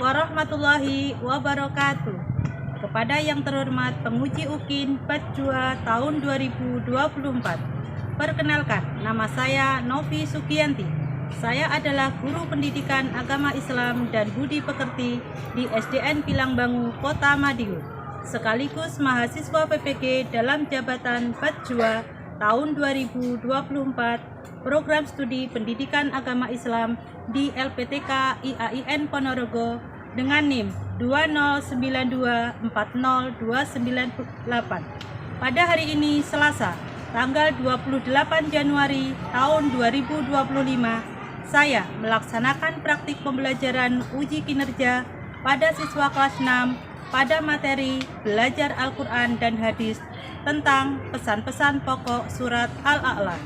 warahmatullahi wabarakatuh. Kepada yang terhormat penguji UKIN Batjua tahun 2024. Perkenalkan, nama saya Novi Sugianti. Saya adalah guru pendidikan agama Islam dan budi pekerti di SDN Pilangbangu, Kota Madiun, sekaligus mahasiswa PPG dalam jabatan Batjua tahun 2024, program studi pendidikan agama Islam di LPTK IAIN Ponorogo dengan NIM 209240298. Pada hari ini Selasa, tanggal 28 Januari tahun 2025, saya melaksanakan praktik pembelajaran uji kinerja pada siswa kelas 6 pada materi belajar Al-Quran dan Hadis tentang pesan-pesan pokok surat Al-A'la.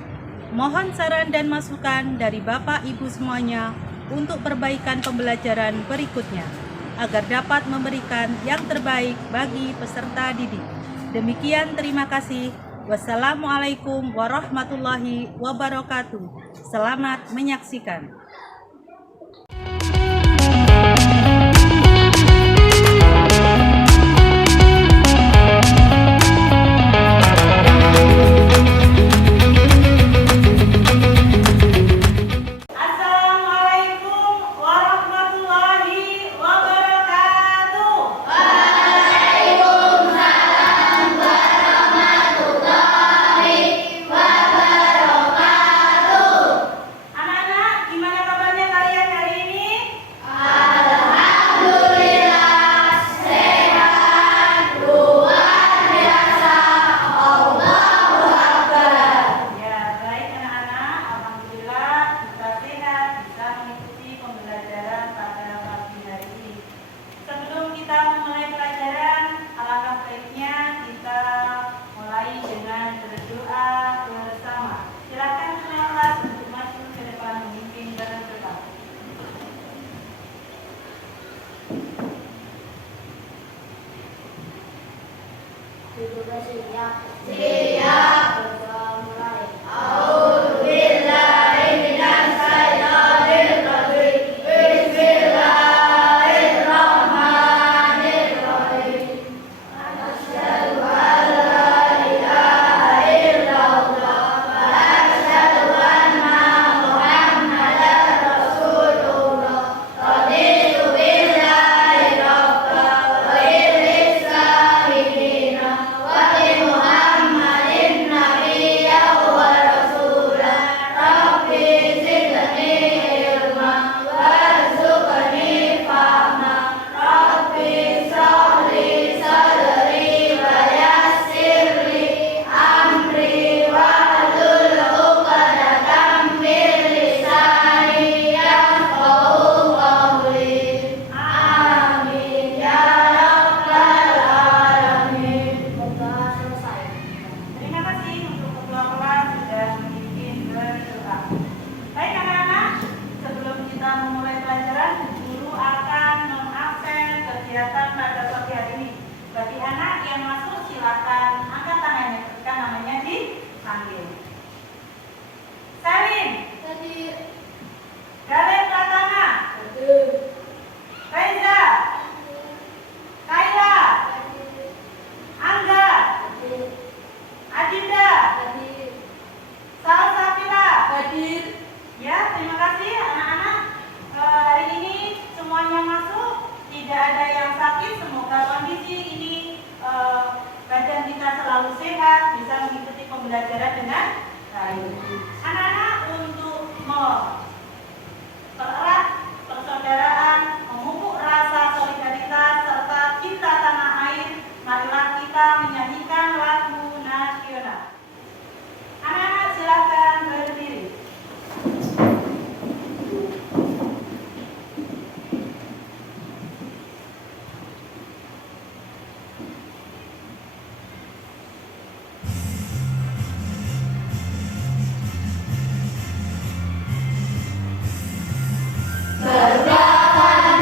Mohon saran dan masukan dari Bapak Ibu semuanya untuk perbaikan pembelajaran berikutnya, agar dapat memberikan yang terbaik bagi peserta didik. Demikian, terima kasih. Wassalamualaikum warahmatullahi wabarakatuh. Selamat menyaksikan. Siap. Mulai. Bagi anak yang masuk silakan angkat tangannya ketika namanya dipanggil. Salim. Hadir. Galih Pratama. Hadir. Reza. Hadir. Kaila. Hadir. Angga. Hadir. Adinda. Hadir. Salsafila. Hadir. Ya, terima kasih anak-anak. Hari ini semuanya masuk, tidak ada yang sakit. Semoga kondisi ini badan kita selalu sehat, bisa mengikuti pembelajaran dengan baik. Anak-anak, untuk mempererat persaudaraan, memupuk rasa solidaritas serta cinta tanah air, marilah kita menyanyikan lagu nasional. Anak-anak, silakan berdiri. Berbahaya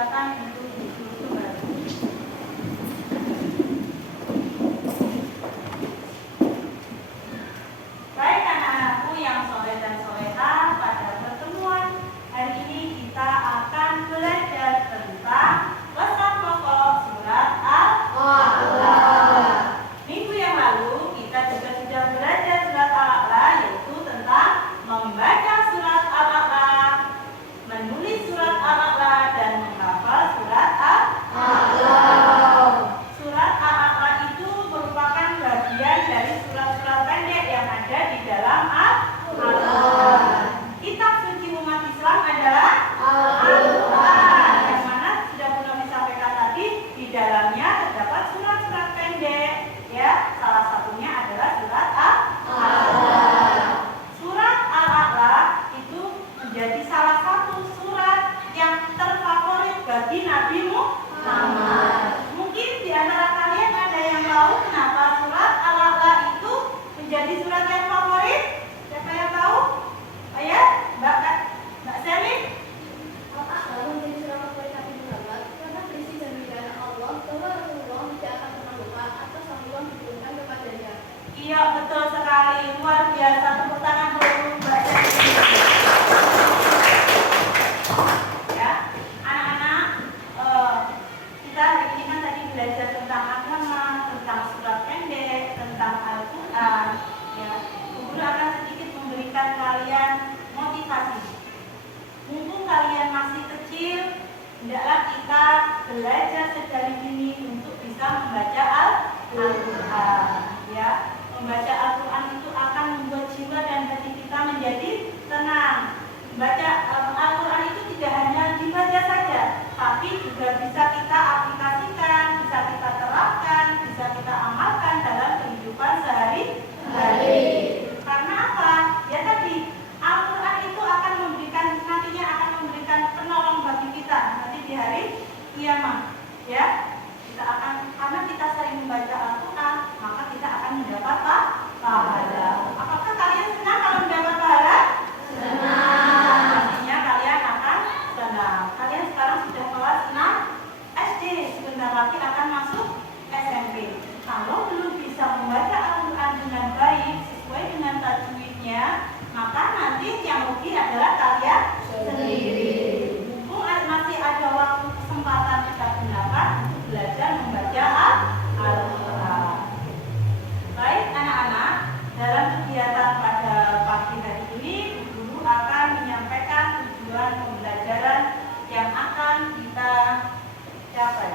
silakan untuk duduk kembali. Baik anak-anakku yang soleh dan soleha, pada pertemuan hari ini kita akan belajar tentang pesan pokok surat Al-A'la. Minggu yang lalu kita juga sudah belajar surat Al-A'la, yaitu tentang membaca surat Al-A'la, menulis surat Al-A'la, dan menghafal surat Al-A'la. Surat Al-A'la itu merupakan bagian dari surat-surat pendek yang ada di dalam Al-Quran. Kitab suci umat Islam adalah Al-Quran, yang mana sudah Nabi sampaikan tadi, di dalamnya terdapat surat-surat pendek, ya. Salah satunya adalah surat Al-A'la. Surat Al-A'la itu menjadi salah satu surat yang terfavorit bagi Nabi Muhammad. Mungkin di antara kalian ada yang tahu kenapa surat Al-A'la itu menjadi surat yang favorit? Siapa yang tahu? Oh ya, Mbak Selly? Al-A'la menjadi surat favorit Nabi Muhammad karena berisi jaminan Allah bahwa Rasulullah tidak akan pernah lupa atas Allah diturunkan kepadanya. Iya, betul sekali. Luar biasa. Tepuk tangan dulu Mbak Selly. Ya, anak-anak, kita hari ini kan tadi belajar tentang agama, tentang surat pendek, tentang Al-Quran. Ya, Guru akan sedikit memberikan kalian motivasi. Mumpung kalian masih kecil, hendaklah kita belajar sedari dini untuk bisa membaca Al-Quran. Ya, membaca Al-Quran itu akan membuat jiwa dan hati kita menjadi tenang. Membaca Al-Quran itu tidak hanya dibaca saja, tapi juga bisa kita aplikasikan, bisa kita terapkan, bisa kita amalkan dalam kehidupan sehari-hari. Karena apa? Ya tadi, Al-Quran itu akan nantinya akan memberikan penolong bagi kita nanti di hari kiamat. Ya, kita akan, karena kita sering membaca Al-Quran, maka kita akan mendapat pahala. Apakah kalian senang kalau mendapat pahala? Senang. Pastinya kalian akan senang. Kalian sekarang sudah kelas 6 SD, sebentar lagi akan masuk SMP. Kalau belum bisa membaca Al-Quran dengan baik sesuai dengan tajwidnya, maka nanti yang rugi adalah kalian sendiri. Mumpung masih ada waktu kesempatan kita gunakan untuk belajar membaca Al-Quran. Baik anak-anak, dalam kegiatan pada pagi hari ini, guru akan menyampaikan tujuan pembelajaran yang akan kita capai.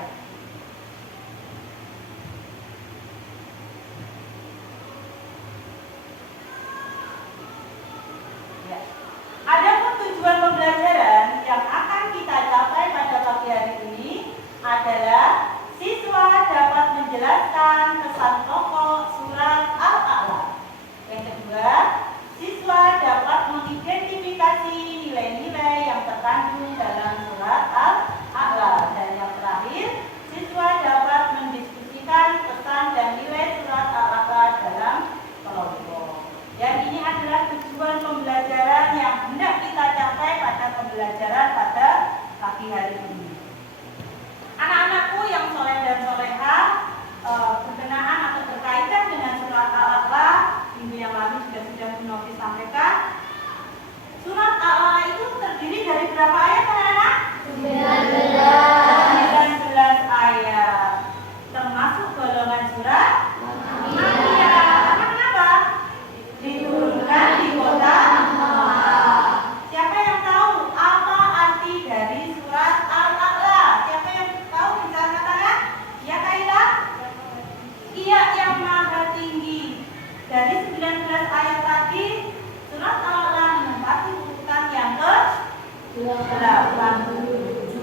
Ya. Adapun tujuan pembelajaran yang akan kita capai pada pagi hari ini adalah siswa dapat menjelaskan pesan pokok surat Al-A'la. Yang kedua, siswa dapat mengidentifikasi nilai-nilai yang terkandung dalam surat Al-A'la. Dan yang terakhir, siswa dapat mendiskusikan pesan dan nilai surat Al-A'la dalam kelompok. Dan ini adalah tujuan pembelajaran yang hendak kita capai pada pembelajaran pada pagi hari ini. Anak-anakku yang soleh dan soleha, berkenaan atau berkaitan dengan surat Al-A'la, minggu yang lalu sudah Novi sampaikan. Surat Al-A'la itu terdiri dari berapa ayat anak-anak? 19 ayat. Termasuk golongan surat Makiyah. Karena kenapa? Diturunkan di kota Makkah. Siapa yang tahu apa arti dari surat Al-A'la? Siapa yang tahu? Bisa katakan? Ya Kaila? Iya, yang maha tinggi. Dari 19 ayat tadi, surat Al-A'la menempati urutan yang ke-87.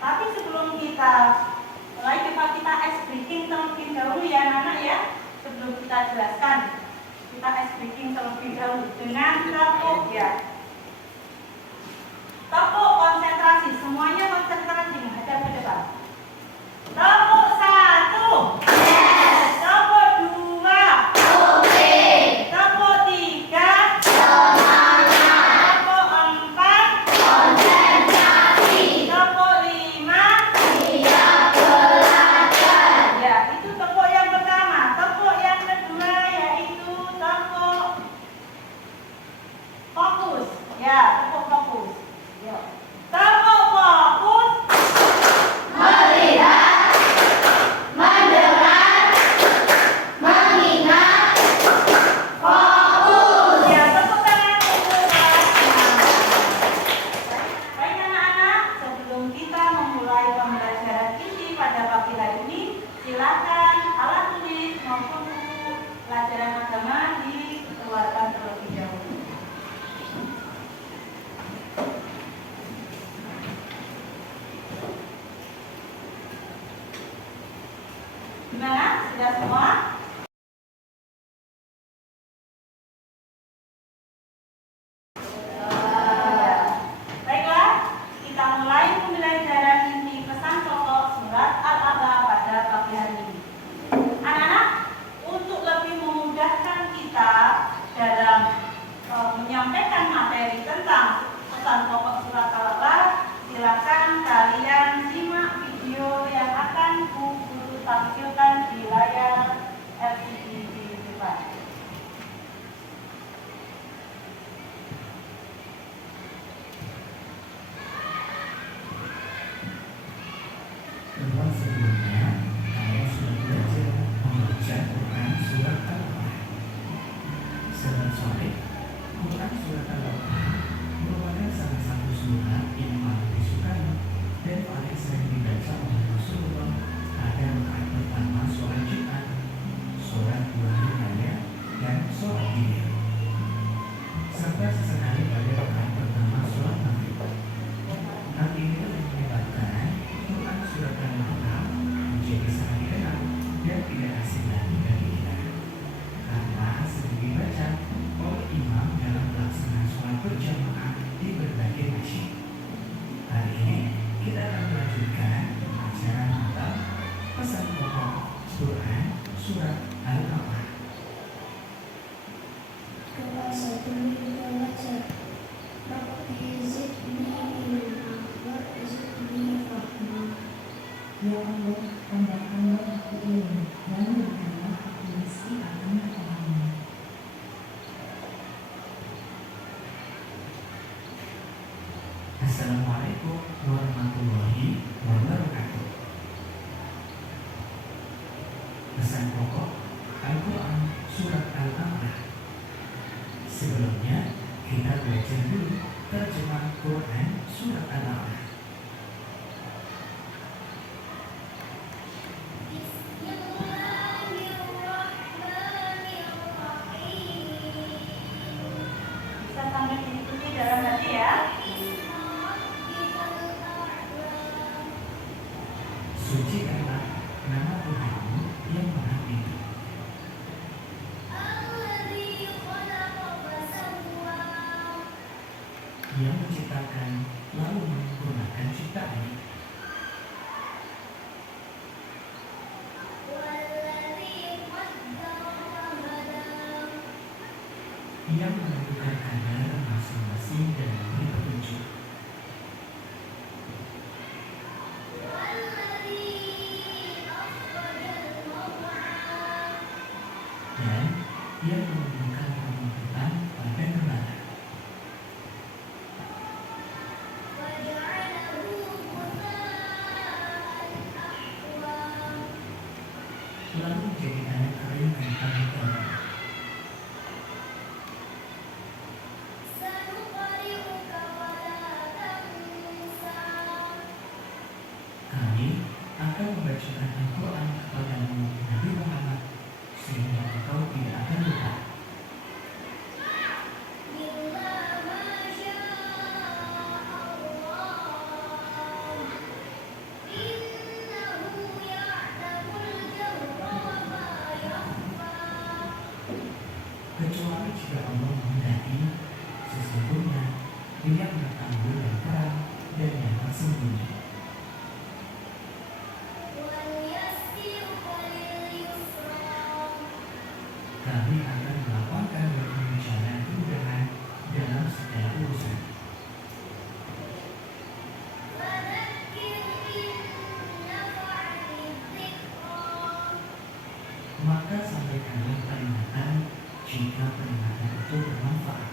Tapi sebelum kita mulai, coba kita ice breaking terlebih dahulu ya anak-anak ya. Sebelum kita jelaskan, kita ice breaking terlebih dahulu dengan tepuk ya. Tepuk konsentrasi, semuanya konsentrasi menghadap ke depan. Tepuk 1. Tepuk 2. Tepuk 3. Tepuk 4. Tepuk Gimana? Sudah semua? Baiklah, kita mulai pembelajaran inti pesan pokok surat Al-A'la pada pagi hari ini. Anak-anak, untuk lebih memudahkan kita dalam menyampaikan materi tentang pesan pokok surat Al-A'la, silakan kalian simak video yang akan guru tampilkan di layar LCD di depan. Kedua sebelumnya, kalian sudah belajar membaca Quran surat Al-A'la. Selamat sore. Quran surat Al-A'la merupakan salah satu surat yang paling disukai dan paling sering dibaca oleh Rasulullah pada rakaat pertama sholat Jumat, sholat dua hari raya, dan sholat Idul, serta sesekali pada rakaat pertama sholat Maghrib. Hal ini menyebabkan Quran surat Al-A'la menjadi sangat dikenal dan tidak asing lagi bagi kita, karena sering dibaca oleh imam dalam pelaksanaan sholat berjamaah di berbagai masjid. Hari ini kita akan melanjutkan pelajaran tentang pesan pokok Quran surat Al-A'la. Kelas 1 kita baca Rabbi zidni ilma warzuqni fahma. Ya Allah, tambahkanlah aku ilmu dan berikanlah aku rezeki akan pemahaman. Assalamualaikum warahmatullahi wabarakatuh. Pesan pokok Al-Quran surat Al-A'la. Sebelumnya kita belajar dulu terjemah Quran surat Al-A'la. Bisa sambil diikuti dalam hati ya. Sucikanlah nama Tuhanmu yang Maha Tinggi, yang menciptakan lalu menyempurnakan ciptaannya, yang menentukan kadar masing-masing dan memberi petunjuk, dan yang menentukan penuntutan pada kebenaran. Lalu menjadi tanah kering dan tanah kering. Kami akan membacakan Al-Quran kepadamu Nabi Muhammad sehingga engkau tidak akan lupa. Kecuali jika Allah menghendaki, sesungguhnya Dia mengetahui yang terang dan yang tersembunyi. Kami akan melapangkan bagi jalan kemudahan dalam segala urusan. Maka sampaikanlah peringatan jika peringatan itu bermanfaat.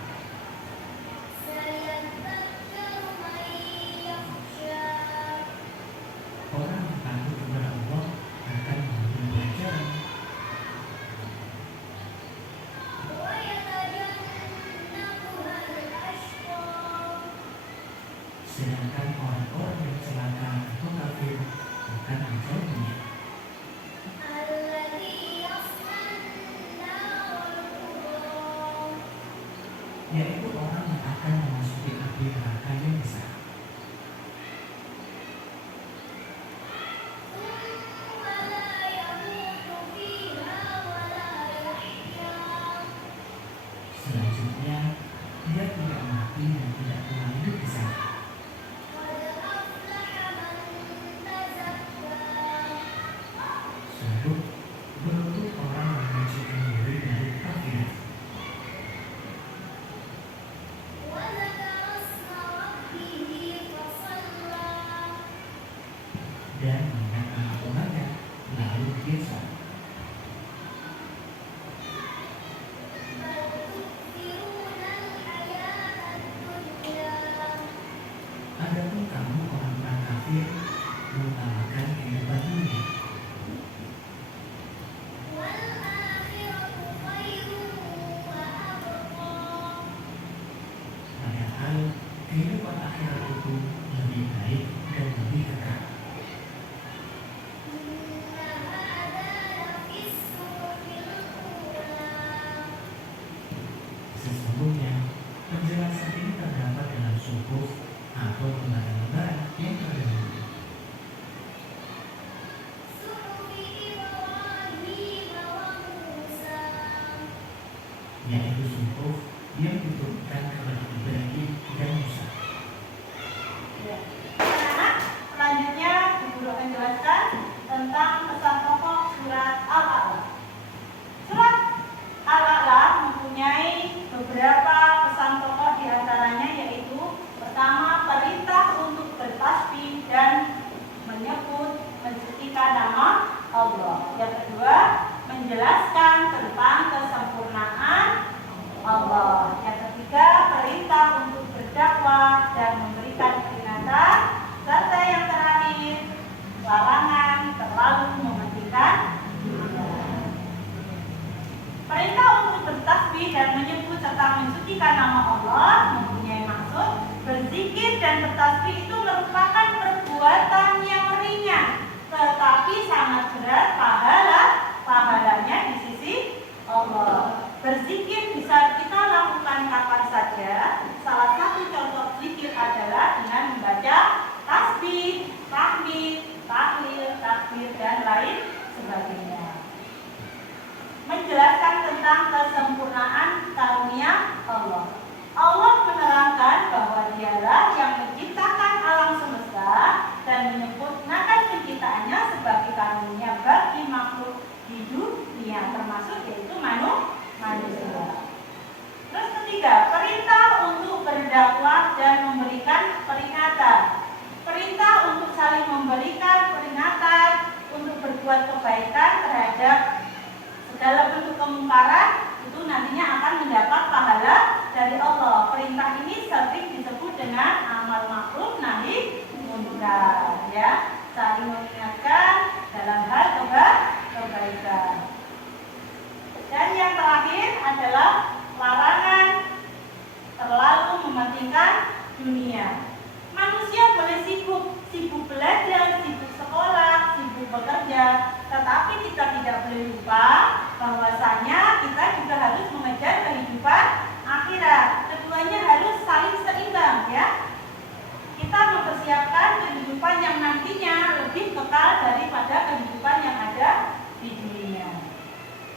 Orang yang takut kepada Allah akan mengambil pelajaran, sedangkan orang-orang yang celaka atau kafir akan menjauhinya. dan mengingat nama Tuhannya, lalu dia salat. Adapun kamu orang-orang kafir mengutamakan kehidupan dunia. Padahal kehidupan akhirat itu lebih baik dan lebih kekal. Sesungguhnya penjelasan ini terdapat dalam suhuf atau lembaran-lembaran yang terdahulu. Yaitu suhuf yang diturunkan kepada Ibrahim dan Musa. Ya. Anak-anak, selanjutnya Bu Guru akan jelaskan tentang pesan pokok surat Al-A'la. Surat Al-A'la mempunyai beberapa pesan pokok, diantaranya yaitu pertama, perintah untuk bertasbih dan menyebut mensucikan nama Allah. Yang kedua, menjelaskan tentang kesempurnaan Allah. Yang ketiga, perintah untuk berdakwah dan memberikan peringatan. Serta yang terakhir, larangan terlalu mementingkan dunia. Perintah untuk bertasbih dan menyebut serta mensucikan nama Allah mempunyai maksud berzikir dan bertasbih itu merupakan perbuatan yang ringan, tetapi sangat berat pahalanya di sisi Allah. Berzikir bisa kita lakukan kapan saja. Salah satu contoh zikir adalah dengan membaca tasbih, tahmid, tahlil, takbir, dan lain sebagainya. Menjelaskan tentang kesempurnaan karunia Allah. Allah menerangkan bahwa Dialah yang menciptakan alam semesta dan menyempurnakan penciptaannya sebagai karunia bagi makhluk di dunia, termasuk yaitu manusia. Terus ketiga, perintah untuk berdakwah dan memberikan peringatan. Perintah untuk saling memberikan peringatan, untuk berbuat kebaikan terhadap segala bentuk kemungkaran, itu nantinya akan mendapat pahala dari Allah. Perintah ini sering disebut dengan amal ma'ruf nahi munkar, ya, saling mengingatkan dalam hal kebaikan. Dan yang terakhir adalah larangan terlalu mementingkan dunia. Manusia boleh sibuk belajar, sibuk sekolah, sibuk bekerja, tetapi kita tidak boleh lupa bahwasanya kita juga harus mengejar kehidupan akhirat. Keduanya harus saling seimbang, ya. Kita mempersiapkan kehidupan yang nantinya lebih kekal daripada kehidupan yang ada di dunia.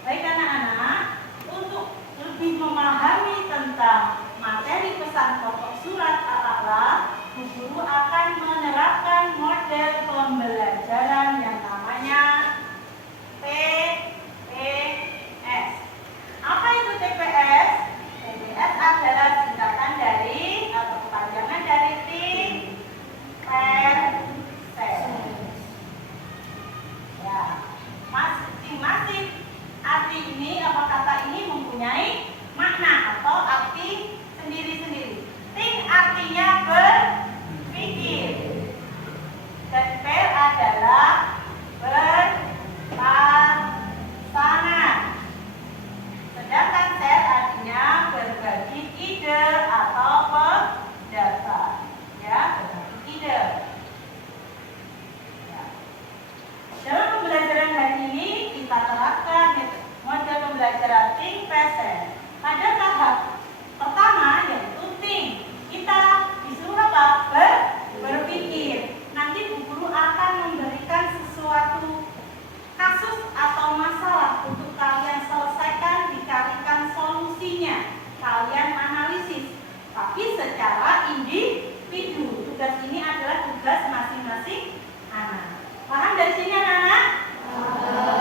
Baik anak-anak, untuk lebih memahami tentang materi pesan pokok surat Al-A'la, Bu Guru akan menerapkan model pembelajaran yang namanya TPS. Apa itu TPS? TPS adalah singkatan dari atau kepanjangan dari Think, Pair, Share. Ya, masing-masing arti ini atau kata ini mempunyai makna atau arti sendiri-sendiri. Think artinya berpikir, dan pair adalah berpasangan. Sedangkan share artinya berbagi ide atau pendapat, ya, berbagi ide. Ya. Dalam pembelajaran hari ini kita terapkan model pembelajaran Think, Pair, Share. Pada tahap pertama yaitu think, kita disuruh apa? Berpikir. Nanti Bu Guru akan memberikan sesuatu kasus atau masalah untuk kalian selesaikan, dicarikan solusinya, kalian analisis, tapi secara individu. Tugas ini adalah tugas masing-masing anak. Paham dari sini anak-anak?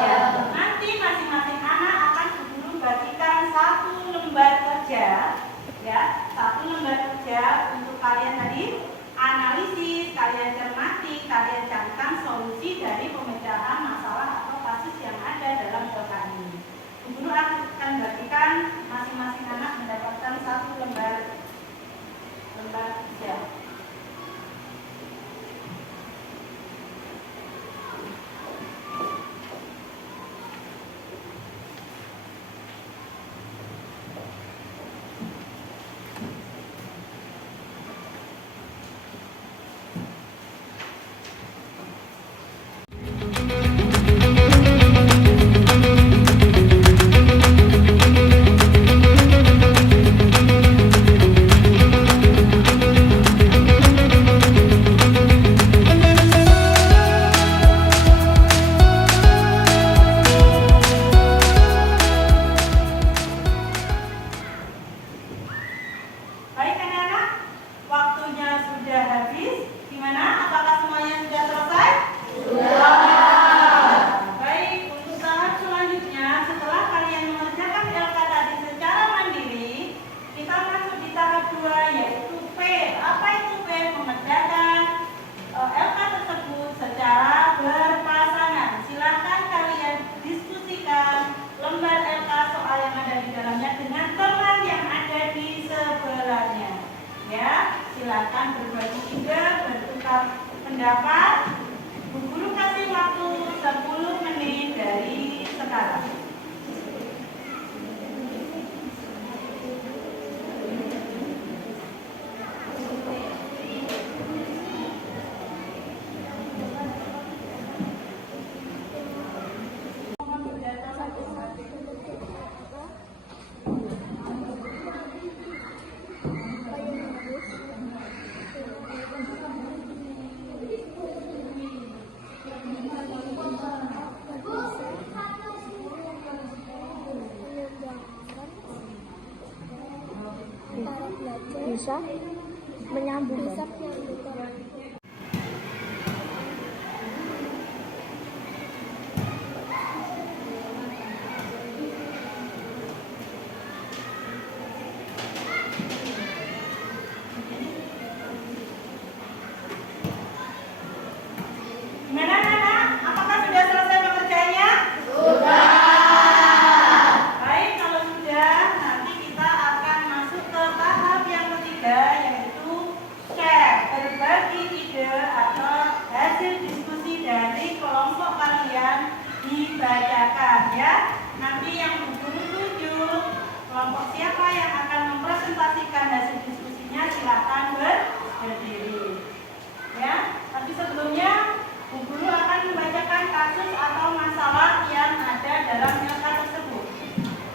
Ya. Nanti masing-masing anak akan Bu Guru bagikan satu lembar kerja, ya, satu lembar kerja untuk kalian tadi analisis, kalian cermati, kalian carikan solusi solusi dari pemecahan masalah atau kasus yang ada dalam LK ini. Bu Guru akan bagikan masing-masing anak mendapatkan satu lembar kerja. Baik anak-anak, waktunya sudah habis. Gimana? Apakah semuanya sudah selesai? Sudah. Baik, untuk tahap selanjutnya, setelah kalian mengerjakan LK tadi secara mandiri, kita masuk di tahap 2 yaitu P. Apa itu P? Mengerjakan LK tersebut secara berpasangan. Silahkan kalian diskusikan lembar LK soal yang ada di dalamnya dengan teman yang ada di sebelahnya. Ya, silakan berbagi ide, bertukar pendapat. Bu Guru kasih waktu 10 menit dari sekarang. Bisa menyambung. Gimana anak? Apakah sudah selesai pekerjaannya? Baik, kalau sudah, nanti kita akan masuk ke tahap yang ketiga, yaitu share, berbagi ide atau hasil diskusi dari kelompok kalian dibacakan ya. Nanti yang Bu Guru tunjuk kelompok siapa yang akan mempresentasikan hasil diskusinya, silakan berdiri. Ya, tapi sebelumnya Bu Guru akan membacakan kasus atau masalah yang ada dalam LK tersebut.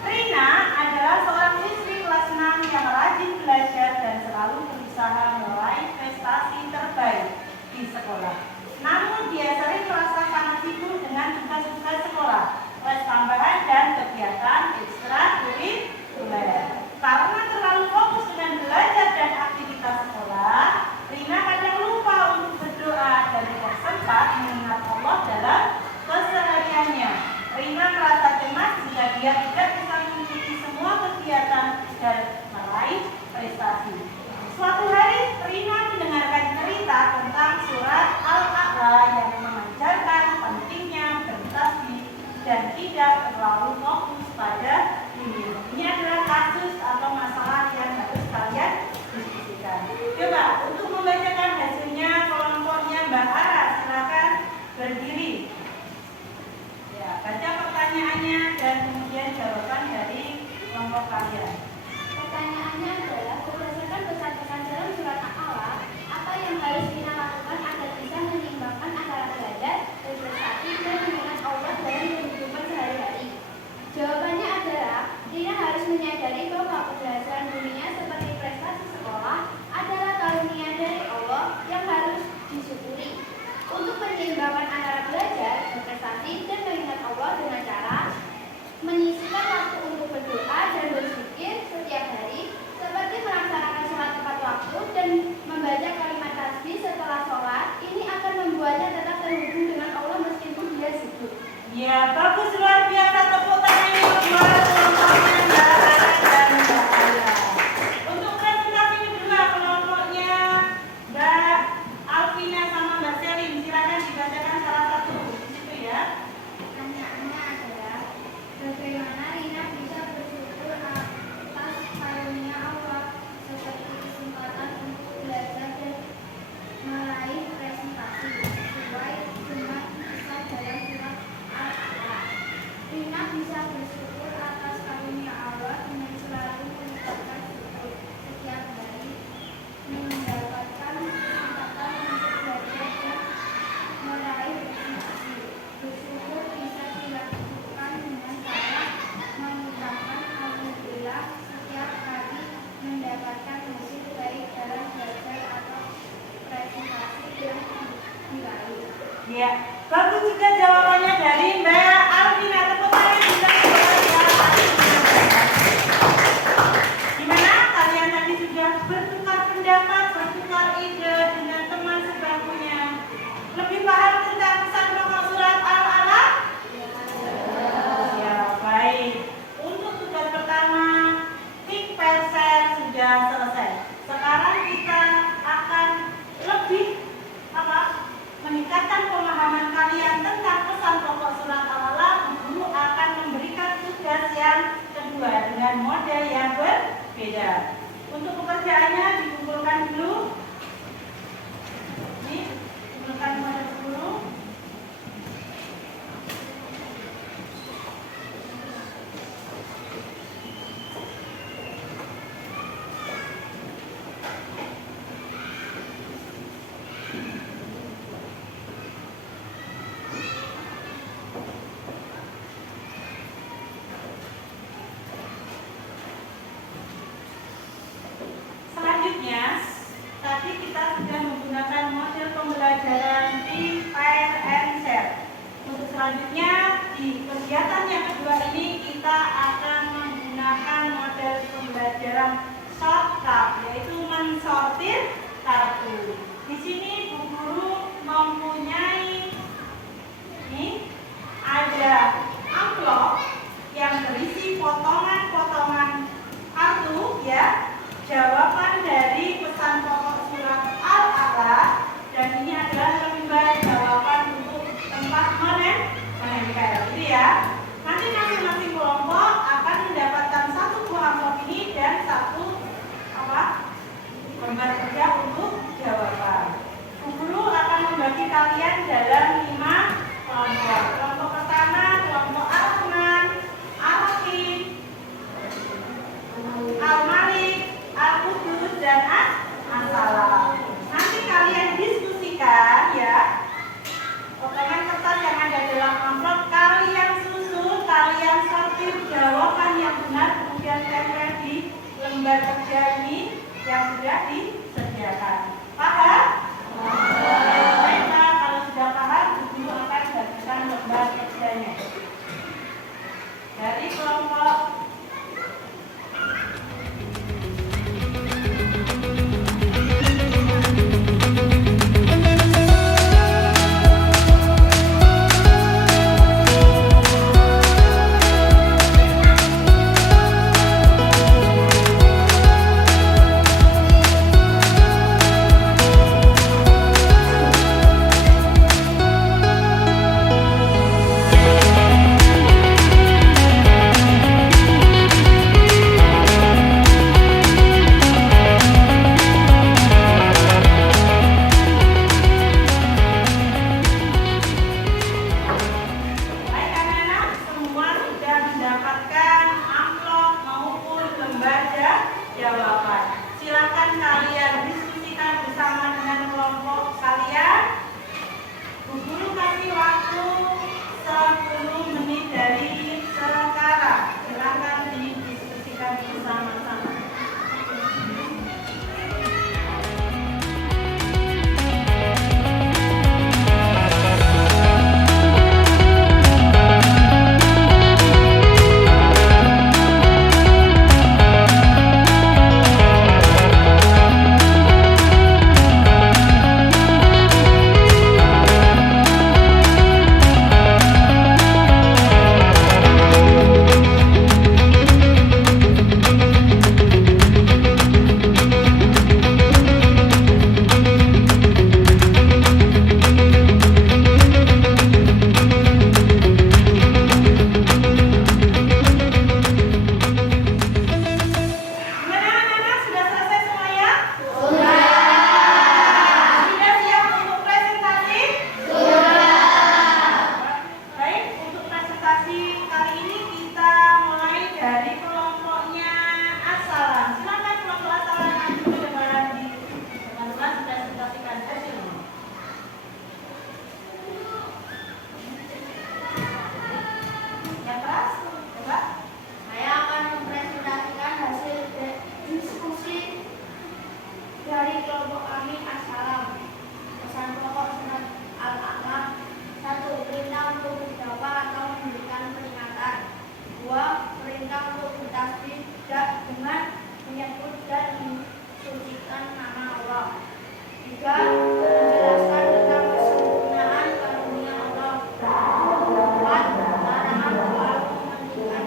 Rina adalah seorang siswi kelas 6 yang rajin belajar dan selalu berusaha meraih prestasi terbaik di sekolah. Namun dia sering merasa sangat sibuk dengan tugas-tugas sekolah, les tambahan dan kegiatan ekstrakurikuler. Karena terlalu fokus dengan belajar dan aktivitas sekolah, Rina kadang lupa untuk berdoa dan tidak sempat mengingat Allah dalam kesehariannya. Rina merasa cemas jika dia tidak bisa mengikuti semua kegiatan dan meraih prestasi. Suatu hari, Rina mendengarkan cerita tentang surat Al-A'la yang mengajarkan pentingnya berprestasi dan tidak terlalu fokus pada dunia. Ini adalah kasus atau masalah yang harus kalian diskusikan. Coba untuk membacakan hasilnya kelompoknya Mbak Ara, silakan berdiri. Ya, baca pertanyaannya dan kemudian jawaban dari kelompok kalian. Pertanyaannya adalah berdasarkan pesan-pesan dalam surat Al-A'la, apa yang harus kita lakukan agar bisa menyeimbangkan antara belajar, berprestasi, dan mengingat Allah dalam kehidupan sehari-hari? Jawabannya adalah Rina harus menyadari bahwa keberhasilan dunia seperti prestasi sekolah adalah karunia dari Allah yang harus disyukuri. Untuk menyeimbangkan antara belajar, berprestasi, dan mengingat Allah dengan cara menyisihkan waktu untuk berdoa dan berzikir setiap hari, seperti melaksanakan sholat tepat waktu dan membaca kalimat tasbih setelah sholat. Ini akan membuatnya tetap terhubung dengan Allah meskipun dia sibuk. Ya, bagus, luar biasa. Tepuk tangan yang kedua kelompoknya Mbak Ara dan Mbak Aya. Untuk presentasi kedua kelompoknya Mbak Alvina sama Mbak Selin, silakan dibacakan salah Ya, bagus juga jawabannya dari Mbak Alvina. Tepuk tangan kita buat gimana kalian tadi sudah bertukar pendapat, bertukar ide dengan teman sebangkunya? Lebih paham tentang pesan pokok surat Al-Alaq? Ya, baik. Untuk tugas pertama, think percent sudah selesai. Sekarang kita akan lebih meningkatkan pemahaman kalian tentang pesan pokok surat Al-Alaq. Guru akan memberikan tugas yang kedua dengan model yang berbeda. Untuk pekerjaannya dikumpulkan dulu. Ini kumpulkan model dulu. Selanjutnya, tadi kita sudah menggunakan model pembelajaran di pair and share. Untuk selanjutnya, di kegiatan yang kedua ini kita akan menggunakan model pembelajaran shortcut, yaitu mensortir kartu. Di sini Bu Guru mempunyai ada amplop yang berisi potongan-potongan kartu ya. Jawaban dari pesan pokok surat Al-Alaq, dan ini adalah lembar jawaban untuk tempat menempel, gitu ya. Nanti masing-masing kelompok akan mendapatkan satu buah amplop ini dan satu lembar kerja untuk jawaban. Bu Guru akan membagi kalian dalam 5 kelompok. Kelompok pertama, kelompok Al-Rahman, Al-Rahim, Al-Malik, Al-Qudus, dan As-Salam. Nanti kalian diskusikan ya. Potongan kertas yang ada dalam amplop kalian susun, kalian sortir jawaban yang benar, kemudian tempel di lembar kerja ini yang sudah disediakan. Paham? Baiklah, kalau sudah paham, Guru akan bagikan lembar kerjanya. Dari kelompok jawaban. Silakan kalian diskusikan bersama dengan kelompok kalian. Bu Guru kasih waktu 10 menit dari sekarang. Silakan didiskusikan bersama-sama. juga menjelaskan tentang kesempurnaan karunia Allah. Keempat, larangan terlalu mementingkan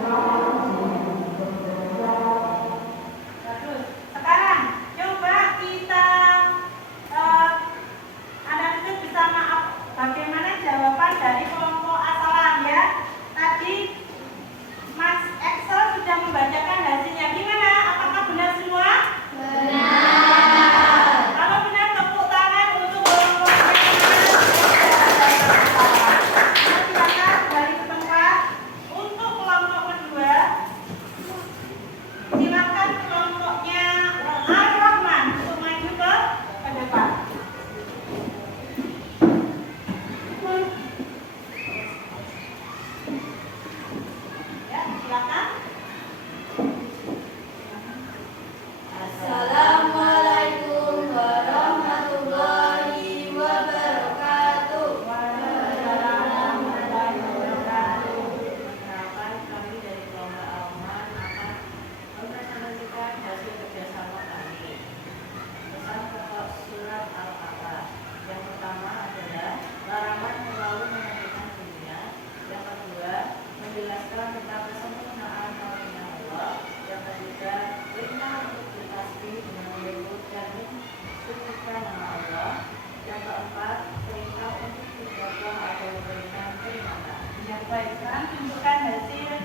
Bagus. Sekarang coba kita analisis bersama bagaimana jawaban dari kelompok asalan ya. Tadi Mas Excel sudah membacakan hasilnya. Gimana? Apakah benar semua? Benar. Kalau benar tepuk tangan untuk kelompok yang benar. Silakan kembali ke tempat. Untuk kelompok kedua, silakan kelompoknya Ar-Rahman untuk maju ke depan. Ya, silakan. Assalamualaikum warahmatullahi wabarakatuh. Warahmatullahi wabarakatuh. Perkenalkan, kami dari kelompok Al-Man akan mempresentasikan hasil kerjasama kami. Pesan pokok surat Al-A'raf. Yang pertama adalah larangan terlalu mementingkan dunia. Yang kedua, menjelaskan tentang kesempurnaan karunia Allah. Yang ketiga, perintah untuk bertasbih dengan menyebut dan mensucikan nama Allah. Yang keempat, perintah untuk berdoa atau memberikan peringatan. Ya baik, sekarang tunjukkan hasil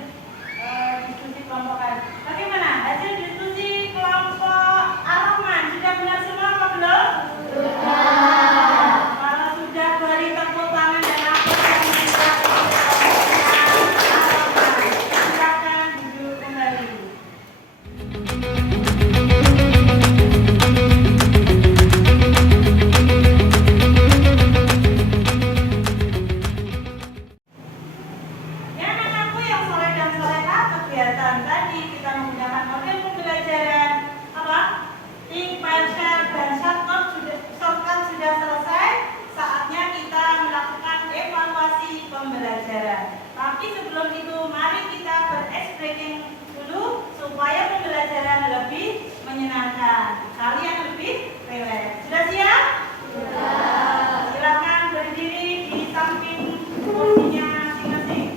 diskusi kelompok kalian. Bagaimana hasil diskusi kelompok Ar-Rahman? Sudah benar semua apa belum? Sudah. Kalau sudah, beri tepuk tangan dan aplaus yang meriah untuk kelompoknya Ar-Rahman. Silakan duduk kembali. Ya, anak-anakku yang soleh dan soleha, kegiatan tadi kita menggunakan model pembelajaran apa? Think, File, Share, dan Shortcut sudah selesai. Saatnya kita melakukan evaluasi pembelajaran. Tapi sebelum itu, mari kita ber-ice breaking dulu supaya pembelajaran lebih menyenangkan. Kalian lebih rileks. Sudah siap? Sudah. Silakan berdiri di samping kursinya masing-masing.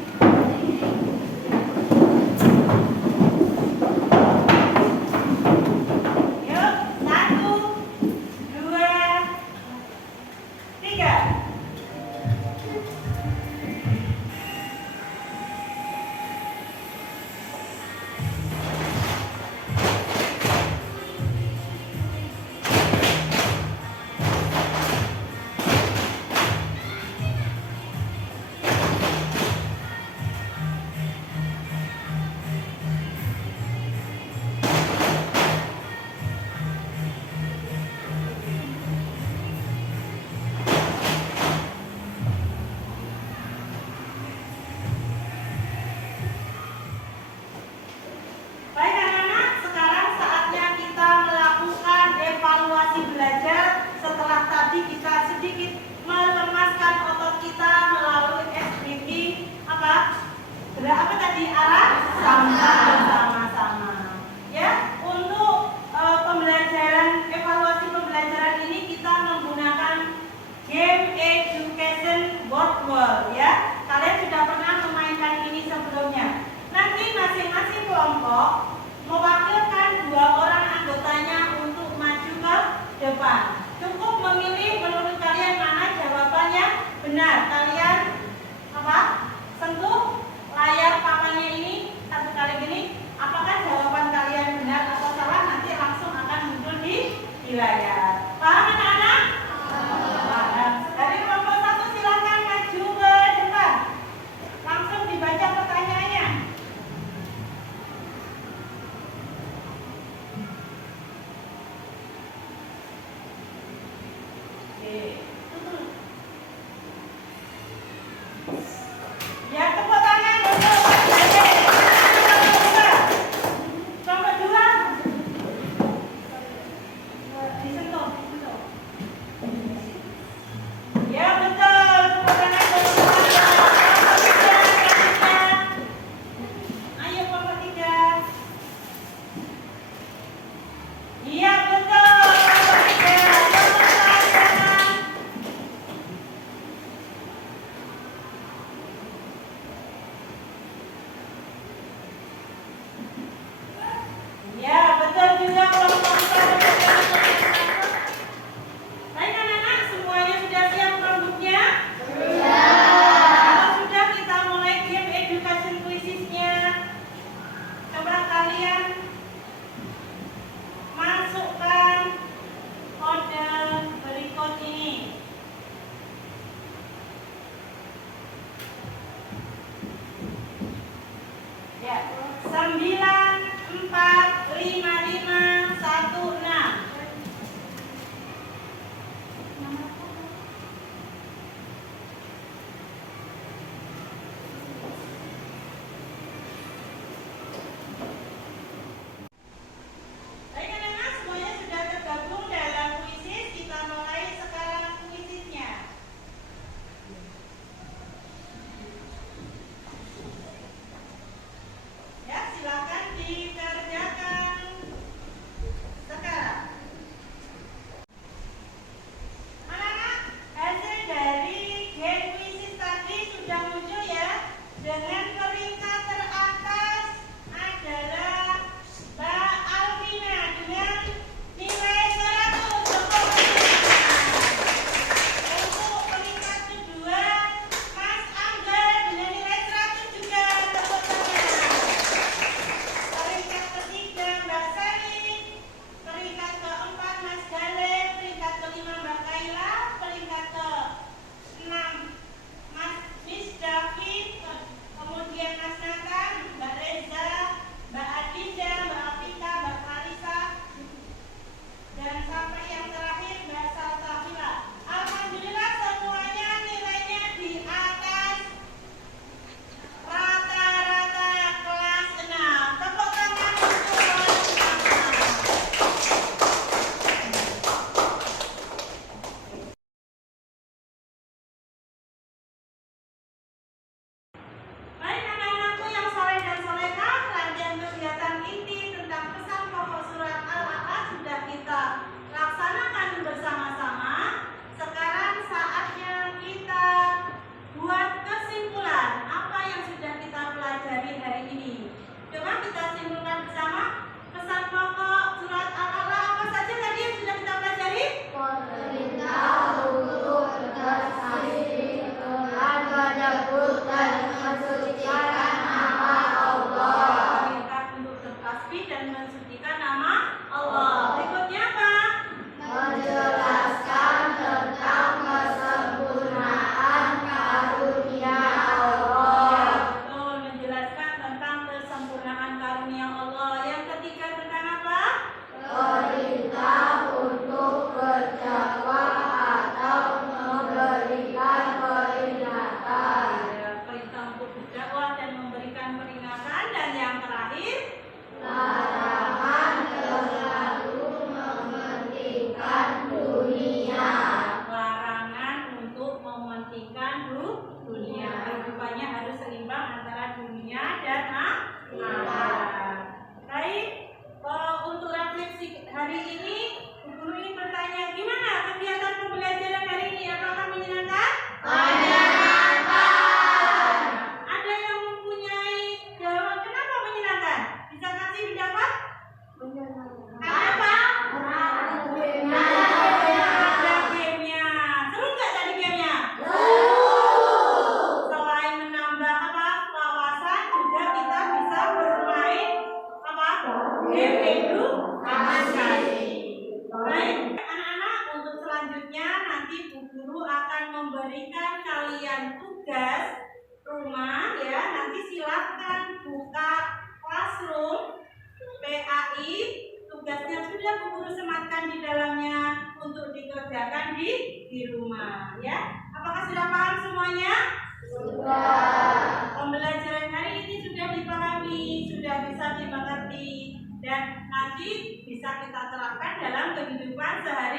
Yuk, 1, 2, 3. Baik anak-anak, sekarang saatnya kita melakukan evaluasi belajar setelah tadi kita sedikit melemaskan otot kita melalui SBK apa? Apa tadi? Arah sama-sama. Ya, untuk pembelajaran evaluasi pembelajaran ini kita menggunakan game education board world ya. Kalian sudah pernah memainkan ini sebelumnya. Nanti masing-masing kelompok mewakilkan 2 orang anggotanya untuk maju ke depan. Cukup memilih menurut kalian mana jawabannya benar. Kalian apa? Sentuh layar papannya ini satu kali gini. Apakah jawaban kalian benar atau salah? Nanti langsung akan muncul di layar. Paham anak-anak? Paham. Dari kelompok 1 silakan maju ke depan. Langsung dibaca pertanyaannya. Oke. Perintah untuk bertasbih dan mensucikan nama Allah. Berikutnya apa? Betul, menjelaskan tentang kesempurnaan karunia Allah. Yang ketiga tentang apa? Ya, perintah untuk berdakwah dan memberikan peringatan. Dan yang terakhir, larangan untuk mementingkan dunia. Kehidupannya harus seimbang antara dunia dan akhirat. Baik, untuk refleksi hari ini, guru ingin bertanya, gimana kegiatan pembelajaran hari ini? Apakah menyenangkan? Ada yang mempunyai jawaban kenapa menyenangkan? Bisa kasih pendapat? Kenapa? Ada gamenya. Seru nggak tadi gamenya? Selain menambah apa wawasan, juga kita bisa bermain apa? Game edukasi. Baik, anak-anak, untuk selanjutnya nanti Bu Guru akan memberikan kalian tugas rumah ya. Nanti silahkan buka Classroom PAI. Tugasnya sudah Bu Guru sematkan di dalamnya untuk dikerjakan di rumah ya. Apakah sudah paham semuanya? Pembelajaran hari ini sudah dipahami, sudah bisa dimengerti, dan nanti bisa kita terapkan dalam kehidupan sehari